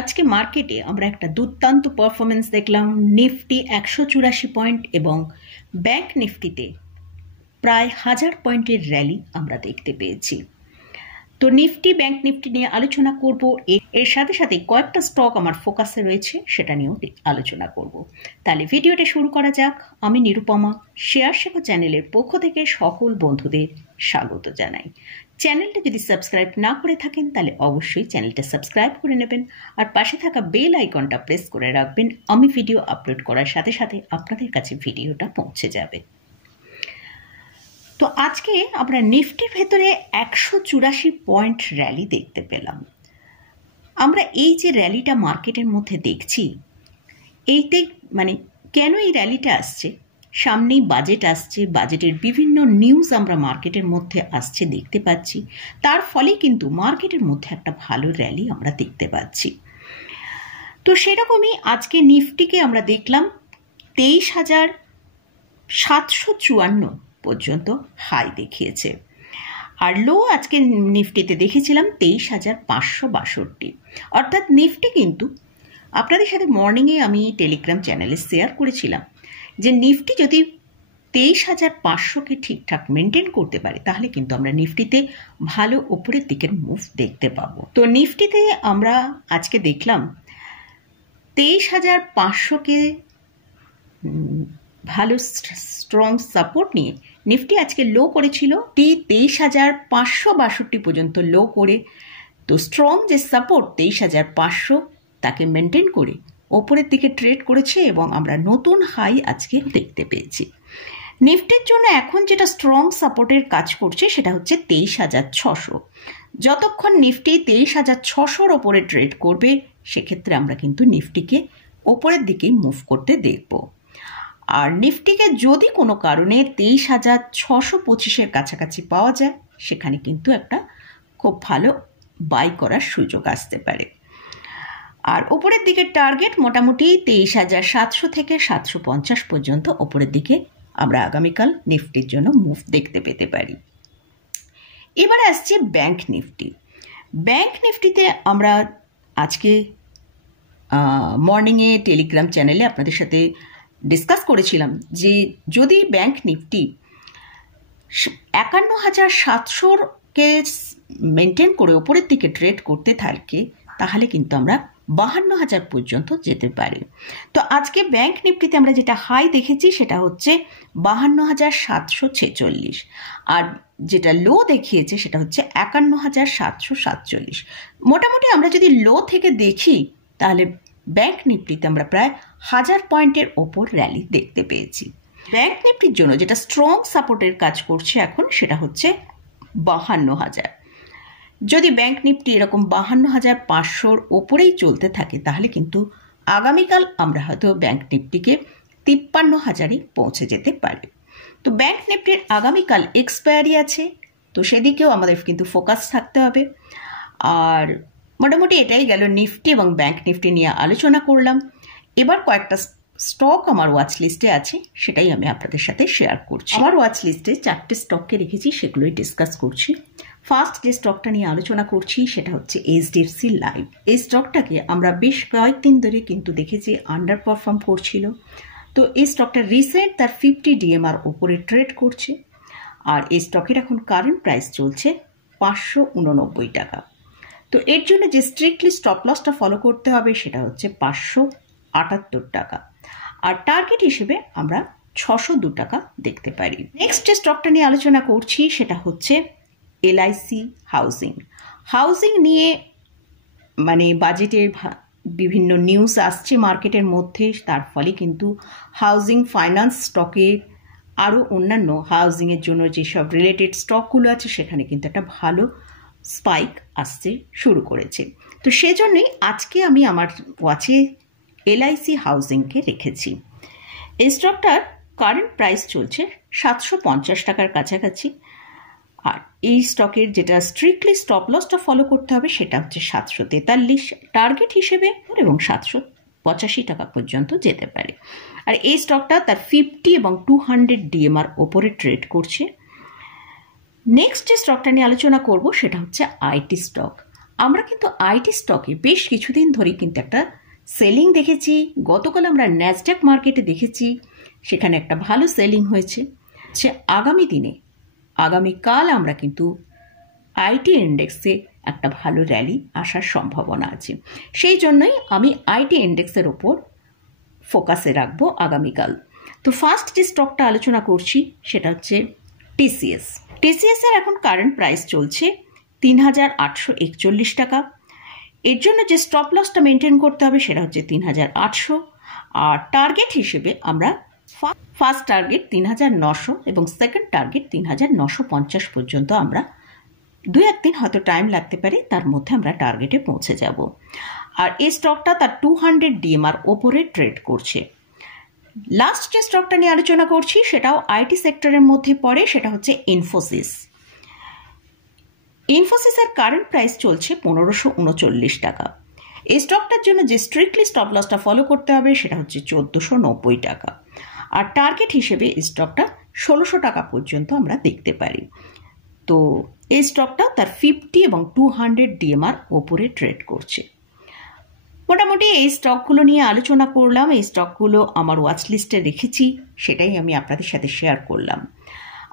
আজকে মার্কেটে আমরা একটা দুর্দান্ত পারফরমেন্স দেখলাম। নিফটি 184 পয়েন্ট এবং ব্যাংক নিফটিতে প্রায় 1000 পয়েন্টের র্যালি আমরা দেখতে পেয়েছি। তো নিফটি ব্যাংক নিফটি নিয়ে আলোচনা করব, এর সাথে সাথে কয়েকটা স্টক আমার ফোকাসে রয়েছে সেটা নিয়েও আলোচনা করব। তাহলে ভিডিওটা শুরু করা যাক। আমি নিরুপমা, শেয়ার শেখো চ্যানেলের পক্ষ থেকে সকল বন্ধুদের স্বাগত জানাই। চ্যানেলটা যদি সাবস্ক্রাইব না করে থাকেন তাহলে অবশ্যই চ্যানেলটা সাবস্ক্রাইব করে নেবেন আর পাশে থাকা বেল আইকনটা প্রেস করে রাখবেন। আমি ভিডিও আপলোড করার সাথে সাথে আপনাদের কাছে ভিডিওটা পৌঁছে যাবে। তো আজকে আমরা নিফটির ভেতরে 184 পয়েন্ট র্যালি দেখতে পেলাম। আমরা এই যে র্যালিটা মার্কেটের মধ্যে দেখছি, এইতে কেন এই র্যালিটা আসছে? সামনেই বাজেট আসছে, বাজেটের বিভিন্ন নিউজ আমরা মার্কেটের মধ্যে আসছে দেখতে পাচ্ছি, তার ফলে কিন্তু মার্কেটের মধ্যে একটা ভালো র্যালি আমরা দেখতে পাচ্ছি। তো সেরকমই আজকে নিফটিকে আমরা দেখলাম 23,754 পর্যন্ত হাই দেখিয়েছে, আর লো আজকে নিফটিতে দেখেছিলাম 23,562। অর্থাৎ নিফটি কিন্তু আপনাদের সাথে মর্নিংয়ে আমি টেলিগ্রাম চ্যানেলে শেয়ার করেছিলাম যে নিফটি যদি 23,500কে ঠিকঠাক মেনটেন করতে পারে তাহলে কিন্তু আমরা নিফটিতে ভালো উপরের দিকের মুভ দেখতে পাবো। তো নিফটিতে আমরা আজকে দেখলাম 23,500কে ভালো স্ট্রং সাপোর্ট নিয়ে নিফটি আজকে লো করেছিল 23,562 পর্যন্ত লো করে। তো স্ট্রং যে সাপোর্ট 23,500 তাকে মেনটেন করে ওপরের দিকে ট্রেড করেছে এবং আমরা নতুন হাই আজকে দেখতে পেয়েছি। নিফটির জন্য এখন যেটা স্ট্রং সাপোর্টের কাজ করছে সেটা হচ্ছে 23,600। যতক্ষণ নিফটি 23,600 ওপরে ট্রেড করবে সেক্ষেত্রে আমরা কিন্তু নিফটিকে ওপরের দিকে মুভ করতে দেখব। আর নিফটিকে যদি কোনো কারণে 23,625-এর কাছাকাছি পাওয়া যায় সেখানে কিন্তু একটা খুব ভালো বাই করার সুযোগ আসতে পারে। আর ওপরের দিকে টার্গেট মোটামুটি 23,700 থেকে 750 পর্যন্ত ওপরের দিকে আমরা আগামীকাল নিফটির জন্য মুভ দেখতে পেতে পারি। এবার আসছে ব্যাংক নিফটি। ব্যাংক নিফটিতে আমরা আজকে মর্নিংয়ে টেলিগ্রাম চ্যানেলে আপনাদের সাথে ডিসকাস করেছিলাম যে যদি ব্যাংক নিফটি 51,700-কে মেনটেন করে ওপরের দিকে ট্রেড করতে থাকে তাহলে কিন্তু আমরা 52,000 পর্যন্ত যেতে পারি। তো আজকে ব্যাংক নিফটিতে আমরা যেটা হাই দেখেছি সেটা হচ্ছে 52,746, আর যেটা লো দেখিয়েছে সেটা হচ্ছে 51,747। মোটামুটি আমরা যদি লো থেকে দেখি তাহলে ব্যাংক নিফটিতে আমরা প্রায় 1000 পয়েন্টের ওপর র্যালি দেখতে পেয়েছি। ব্যাংক নিফটির জন্য যেটা স্ট্রং সাপোর্টের কাজ করছে এখন সেটা হচ্ছে 52,000। যদি ব্যাংক নিফটি এরকম 52,500-র ওপরেই চলতে থাকে তাহলে কিন্তু আগামীকাল আমরা হয়তো ব্যাংক নিফটিকে 53,000-এ পৌঁছে যেতে পারি। তো ব্যাংক নিফটির আগামীকাল এক্সপায়ারি আছে, তো সেদিকেও আমাদের কিন্তু ফোকাস থাকতে হবে। আর মোটামুটি এটাই গেল নিফটি এবং ব্যাংক নিফটি নিয়ে আলোচনা করলাম। এবার কয়েকটা স্টক আমার ওয়াচ লিস্টে আছে, সেটাই আমি আপনাদের সাথে শেয়ার করছি। আমার ওয়াচ লিস্টে 4টে স্টককে রেখেছি, সেগুলোই ডিসকাস করছি। ফার্স্ট যে স্টকটা নিয়ে আলোচনা করছি সেটা হচ্ছে HDFC লাইফ। এই স্টকটাকে আমরা বেশ কয়েকদিন ধরে কিন্তু দেখেছি আন্ডার পারফর্ম করছিল। তো এই স্টকটা রিসেন্ট তার 50 DMR ওপরে ট্রেড করছে, আর এই স্টকের এখন কারেন্ট প্রাইস চলছে 589 টাকা। তো এর জন্য যে স্ট্রিক্টলি স্টপ লসটা ফলো করতে হবে সেটা হচ্ছে 578 টাকা, আর টার্গেট হিসেবে আমরা 602 টাকা দেখতে পারি। নেক্সট যে স্টকটা নিয়ে আলোচনা করছি সেটা হচ্ছে LIC হাউজিং। হাউজিং নিয়ে বাজেটের বিভিন্ন নিউজ আসছে মার্কেটের মধ্যে, তার ফলে কিন্তু হাউজিং ফাইন্যান্স স্টকের আরও অন্যান্য হাউজিংয়ের জন্য যেসব রিলেটেড স্টকগুলো আছে সেখানে কিন্তু একটা ভালো স্পাইক আসতে শুরু করেছে। তো সেজন্যই আজকে আমি আমার ওয়াচে LIC হাউজিংকে রেখেছি। এই স্টকটার কারেন্ট প্রাইস চলছে 750 টাকার কাছাকাছি, আর এই স্টকের যেটা স্ট্রিক্টলি স্টপ লসটা ফলো করতে হবে সেটা হচ্ছে 743 টার্গেট হিসেবে, এবং 785 টাকা পর্যন্ত যেতে পারে। আর এই স্টকটা তার 50 এবং 200 DMR ওপরে ট্রেড করছে। নেক্সট যে স্টকটা নিয়ে আলোচনা করব সেটা হচ্ছে IT স্টক। আমরা কিন্তু আইটি স্টকে বেশ কিছুদিন ধরেই কিন্তু একটা সেলিং দেখেছি। গতকাল আমরা ন্যাসড্যাক মার্কেটে দেখেছি সেখানে একটা ভালো সেলিং হয়েছে। সে আগামী দিনে আগামীকাল আমরা কিন্তু আইটি ইন্ডেক্সে একটা ভালো র্যালি আসার সম্ভাবনা আছে। সেই জন্যই আমি আইটি ইন্ডেক্সের ওপর ফোকাসে রাখবো আগামীকাল। তো ফার্স্ট যে স্টকটা আলোচনা করছি সেটা হচ্ছে টিসিএস। টিসিএসের এখন কারেন্ট প্রাইস চলছে ৩,৮৪১ টাকা। এর জন্য যে স্টপ লসটা মেনটেন করতে হবে সেটা হচ্ছে ৩,৮০০, আর টার্গেট হিসেবে আমরা ফার্স্ট টার্গেট ৩,৯০০ এবং সেকেন্ড টার্গেট ৩,৯৫০ পর্যন্ত আমরা 2-1 দিন হয়তো টাইম লাগতে পারে, তার মধ্যে আমরা টার্গেটে পৌঁছে যাব। আর এই স্টকটা তার 200 ডিএমআর ওপরে ট্রেড করছে। লাস্ট যে স্টকটা নিয়ে আলোচনা করছি সেটাও আইটি সেক্টরের মধ্যে পড়ে, সেটা হচ্ছে ইনফোসিস। ইনফোসিসের কারেন্ট প্রাইস চলছে ১৫৩৯ টাকা। এই স্টকটার জন্য যে স্ট্রিক্টলি স্টপ লসটা ফলো করতে হবে সেটা হচ্ছে ১৪৯০ টাকা, আর টার্গেট হিসেবে এই স্টকটা ১৬০০ টাকা পর্যন্ত আমরা দেখতে পারি। তো এই স্টকটা তার 50 এবং 200 ডিএমআর ওপরে ট্রেড করছে। মোটামুটি এই স্টকগুলো নিয়ে আলোচনা করলাম। এই স্টকগুলো আমার ওয়াচ লিস্টে রেখেছি, সেটাই আমি আপনাদের সাথে শেয়ার করলাম।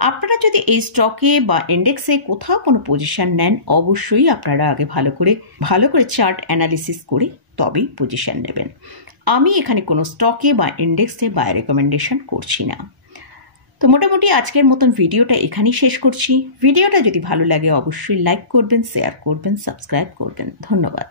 আপনারা যদি এই স্টকে বা ইন্ডেক্সে কোথাও কোনো পজিশন নেন, অবশ্যই আপনারা আগে ভালো করে চার্ট অ্যানালিসিস করে তবেই পজিশন নেবেন। আমি এখানে কোনো স্টকে বা ইন্ডেক্সে বাই রেকমেন্ডেশন করছি না। তো মোটামুটি আজকের মতন ভিডিওটা এখানেই শেষ করছি। ভিডিওটা যদি ভালো লাগে অবশ্যই লাইক করবেন, শেয়ার করবেন, সাবস্ক্রাইব করবেন। ধন্যবাদ।